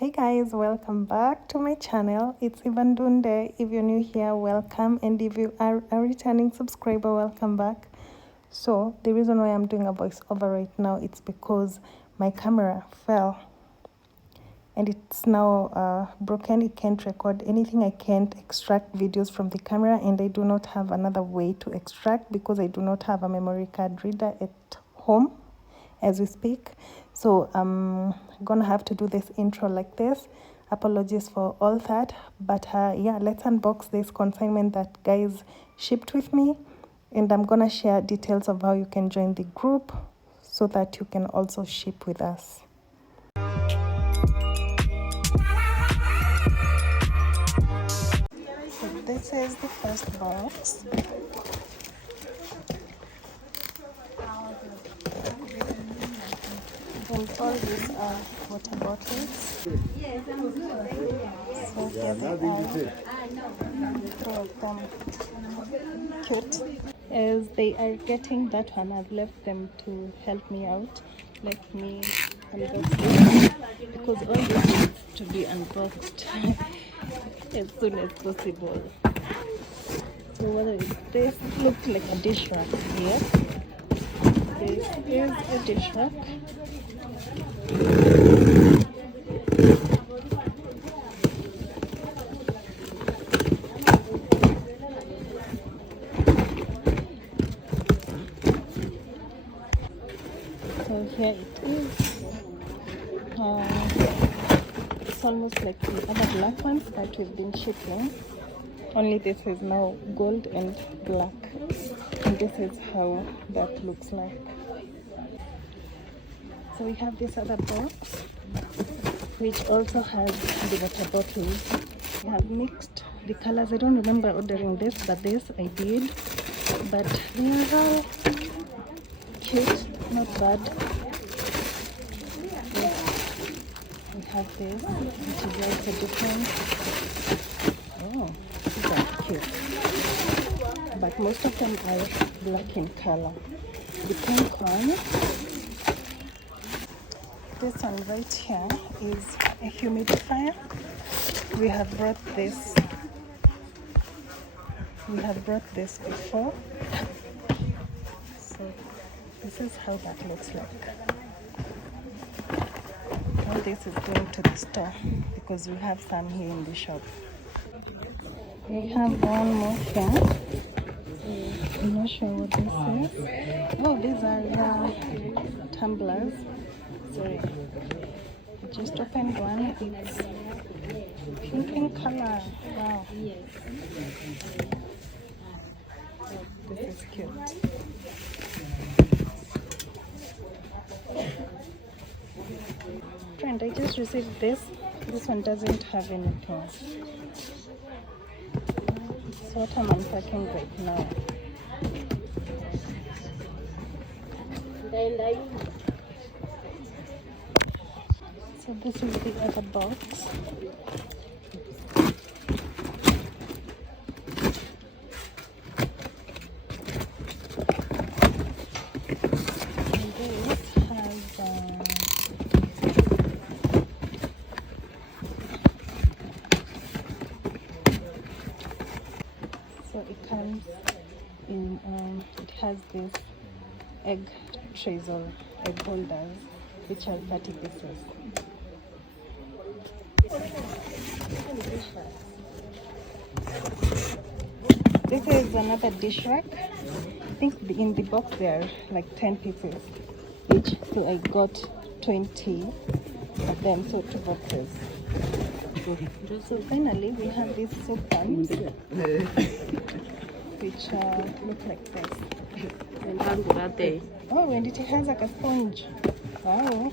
Hey guys, welcome back to my channel. It's Ndunde. If you're new here, welcome, and if you are a returning subscriber, welcome back. So the reason why I'm doing a voiceover right now, it's because my camera fell and it's now broken. It can't record anything. I can't extract videos from the camera, and I do not have another way to extract because I do not have a memory card reader at home as we speak. So I'm gonna have to do this intro like this. Apologies for all that, but yeah, let's unbox this consignment that guys shipped with me, and I'm gonna share details of how you can join the group so that you can also ship with us. So this is the first box. And all these are water bottles. So here they are. Two of them. Cute. As they are getting that one, I've left them to help me out. Let me unbox this because all this needs to be unboxed as soon as possible. So whether this looks like a dish rack here. This is a dish rack. So here it is. It's almost like the other black ones that we've been shipping. Only this is now gold and black. And this is how that looks like. So we have this other box, which also has the water bottles. We have mixed the colors. I don't remember ordering this, but this I did. But they are all cute, not bad. We have this, which is also different. Oh, these are cute. But most of them are black in color. The pink one, this one right here is a humidifier. We have brought this before. So this is how that looks like. Now this is going to the store because we have some here in the shop. We have one more here. I'm not sure what this is. Oh, these are tumblers. Sorry, I just opened one. It's pink in color. Wow. Oh, this is cute. Friend, I just received this. This one doesn't have anything. So what I'm unpacking right now. So this is the other box. And this has so it comes in it has this egg trays or egg holders, which are 30 pieces. This is another dish rack. I think in the box there are like 10 pieces each, so I got 20 of them, so 2 boxes. So finally we have these soap pans, which look like this. Oh, and it has like a sponge. Wow.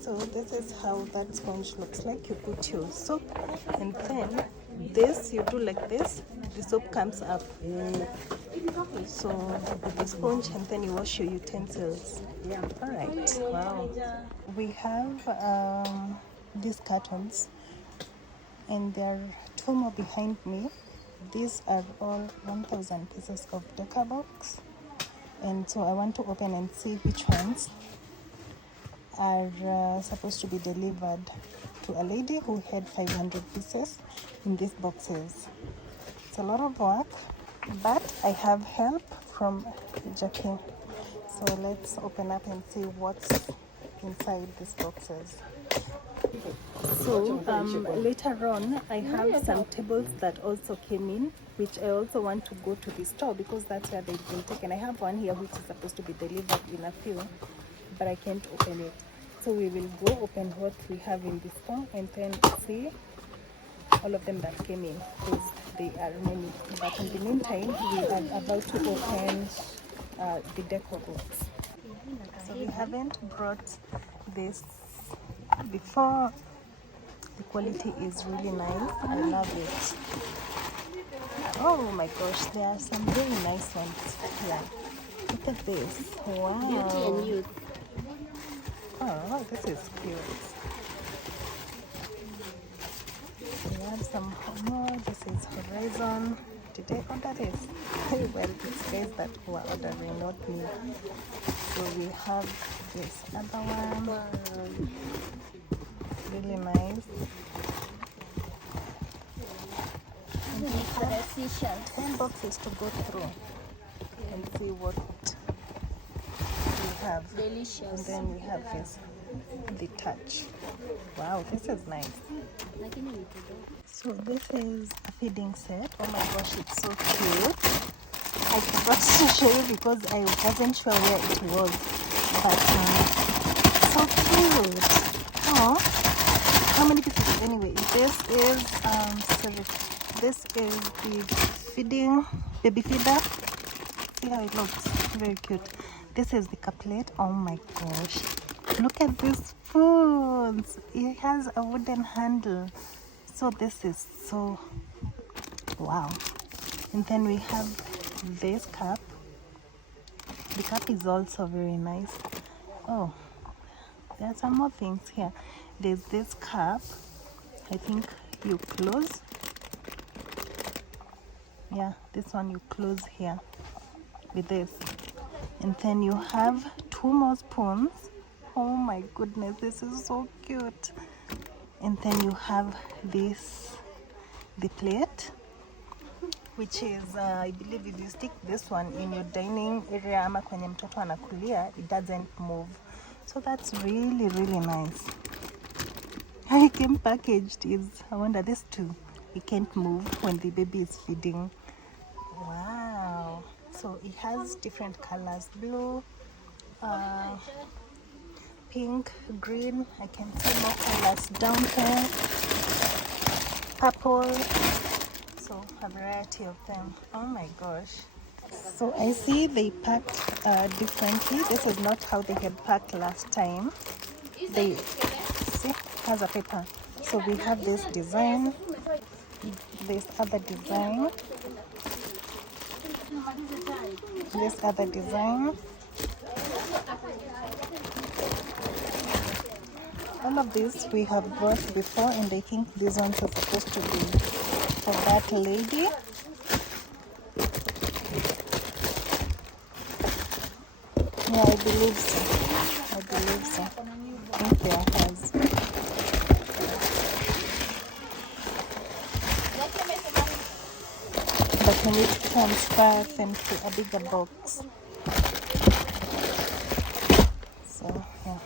So this is how that sponge looks like. You put your soap, and then this you do like this, the soap comes up. So with the sponge, and then you wash your utensils. All right. Wow. We have these cartons, and there are 2 more behind me. these are all 1,000 pieces of decor box, and so I want to open and see which ones are supposed to be delivered to a lady who had 500 pieces in these boxes. It's a lot of work, but I have help from Jackie. So let's open up and see what's inside these boxes. So later on, I have some tables that also came in, which I also want to go to the store because that's where they've been taken. I have one here which is supposed to be delivered in a few, but I can't open it. So we will go open what we have in the store and then see all of them that came in, because they are many. But in the meantime, we are about to open the decor box. So we haven't brought this before. The quality is really nice. I love it. Oh my gosh, there are some very nice ones here. Look at this. Wow. Beauty and youth. Oh, this is cute. We have some more. This is Horizon. Did I order this? Well, it's guys that who are ordering, not me. So we have this other one. Really nice. And we have 10 boxes to go through and see what we have. Delicious. And then we have this, the touch. Wow, this is nice. So this is a feeding set. Oh my gosh, it's so cute. I forgot to show you because I wasn't sure where it was, but so cute. Oh, how many pieces? Anyway, this is this is the feeding baby feeder. See how it looks, very cute. This is the couplet. Oh my gosh, look at these spoons. It has a wooden handle. So this is so wow. And then we have this cup. The cup is also very nice. Oh, there are some more things here. There's this cup. I think you close. Yeah, this one you close here with this. And then you have 2 more spoons. Oh my goodness, this is so cute. And then you have this, the plate, which is I believe if you stick this one in your dining area ama kwenye mtoto anakulia, it doesn't move. So that's really, really nice. How it came packaged is, I wonder, this too, it can't move when the baby is feeding. Wow. So it has different colors: blue, pink, green. I can see more colors down there. Purple. So a variety of them. Oh my gosh. So I see they packed differently. This is not how they had packed last time. They see, has a paper. So we have this design, this other design, this other design. All of this we have brought before, and I think these ones are supposed to be for that lady. Yeah, I believe so. I believe so. I think they are hers. But we need to transfer them to a bigger box. So, yeah.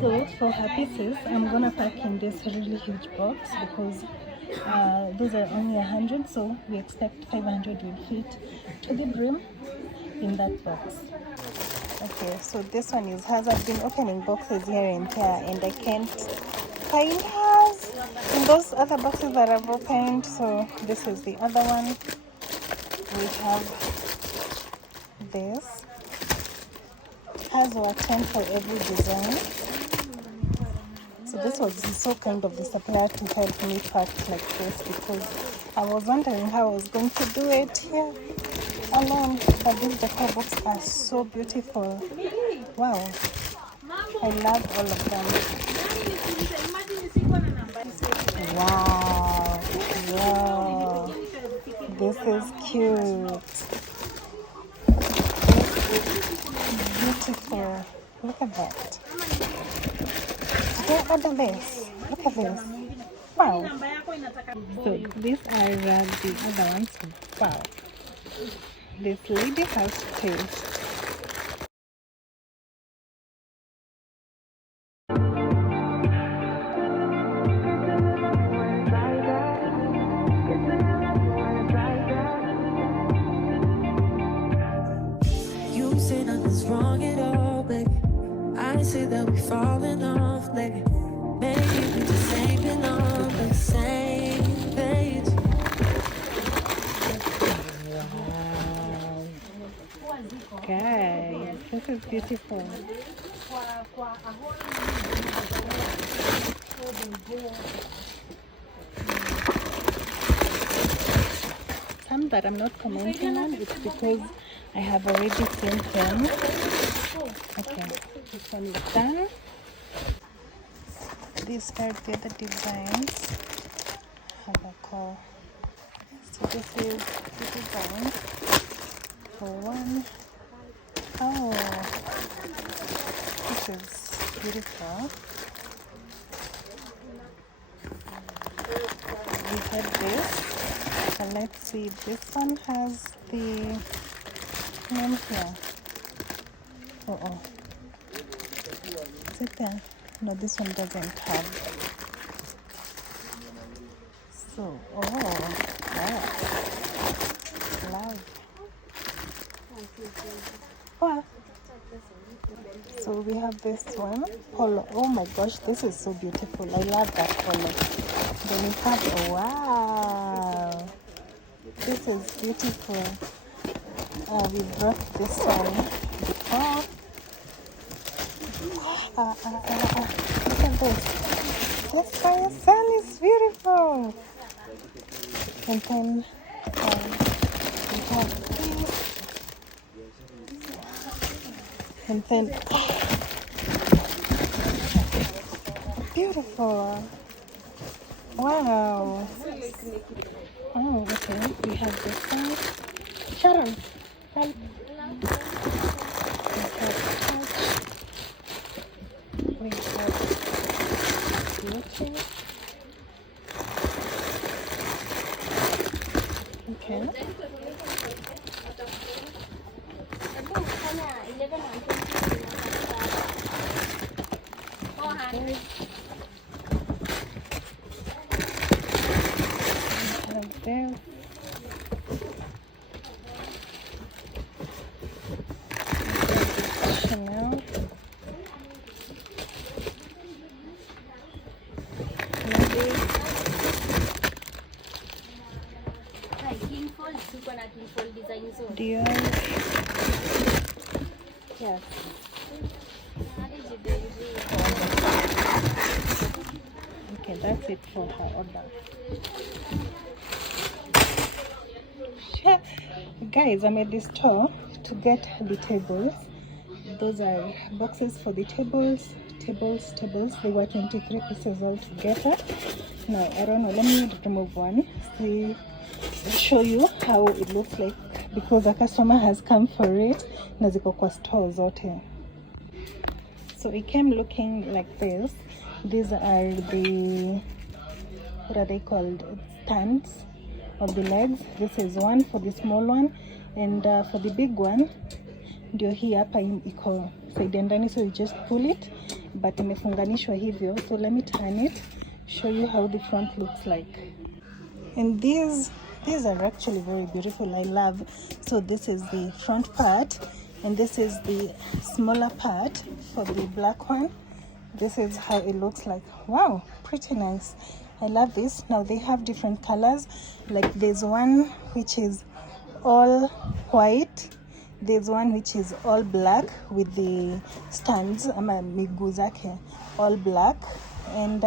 So for her pieces, I'm gonna pack in this really huge box because those are only 100, so we expect 500 will fit to the brim in that box. Okay, so this one is hers. I've been opening boxes here and there, and I can't find hers in those other boxes that I've opened. So this is the other one. We have this. Hers were 10 for every design. So this was so kind of the supplier to help me pack like this, because I was wondering how I was going to do it here alone. But these decor boxes are so beautiful. Wow, I love all of them. Wow, wow, is cute. Beautiful. Look at that. Did I order this? Look at this. Wow. So these are the other ones. Wow. This lady has taste. You say nothing's wrong at all, baby. I say that we falling off, maybe. Maybe we just ain't been on the same page. Wow. Guys, this is beautiful. Some that I'm not commenting on, it's because I have already seen them. Okay, this one is done. These are the other designs. Have a call. So this is the design for one. Oh, this is beautiful. We had this, and let's see, this one has the name here. Oh, is it there? No, this one doesn't have. So, that's live. Wow. So we have this one, polo. Oh my gosh, this is so beautiful. I love that polo. Then we have, wow, this is beautiful. We brought this one before. Look at this. This for your son is beautiful. And then we have this. And then beautiful. Wow. Oh, okay. We have this one. Sharon, help. We have Gucci. Okay. Like this. Chanel. Dior. Yes. Okay, that's it for her order. Guys, I'm at the store to get the tables. Those are boxes for the tables. They were 23 pieces altogether. Now, I don't know, let me remove one. See, show you how it looks like, because a customer has come for it. Na ziko kwa store zote. So it came looking like this. These are the, what are they called? Stands of the legs. This is one for the small one, and for the big one, ndio hii hapa iko side ndani, so you just pull it, but imefunganishwa hivyo. So let me turn it, show you how the front looks like. And these are actually very beautiful. I love. So this is the front part, and this is the smaller part for the black one. This is how it looks like. Wow, pretty nice. I love this. Now they have different colors. Like there's one which is all white. There's one which is all black with the stands, miguu zake, all black. And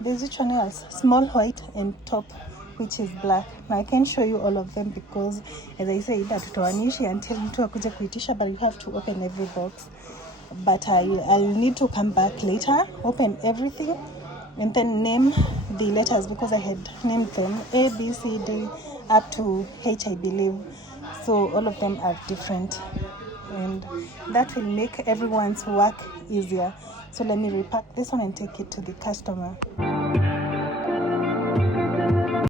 there's which one else? Small white and top which is black. Now I can show you all of them because, as I said, that tutoanishi until mtu akuje kuitisha, but you have to open every box. But I'll need to come back later, open everything, and then name the letters, because I had named them A, B, C, D, up to H, I believe. So all of them are different, and that will make everyone's work easier. So let me repack this one and take it to the customer.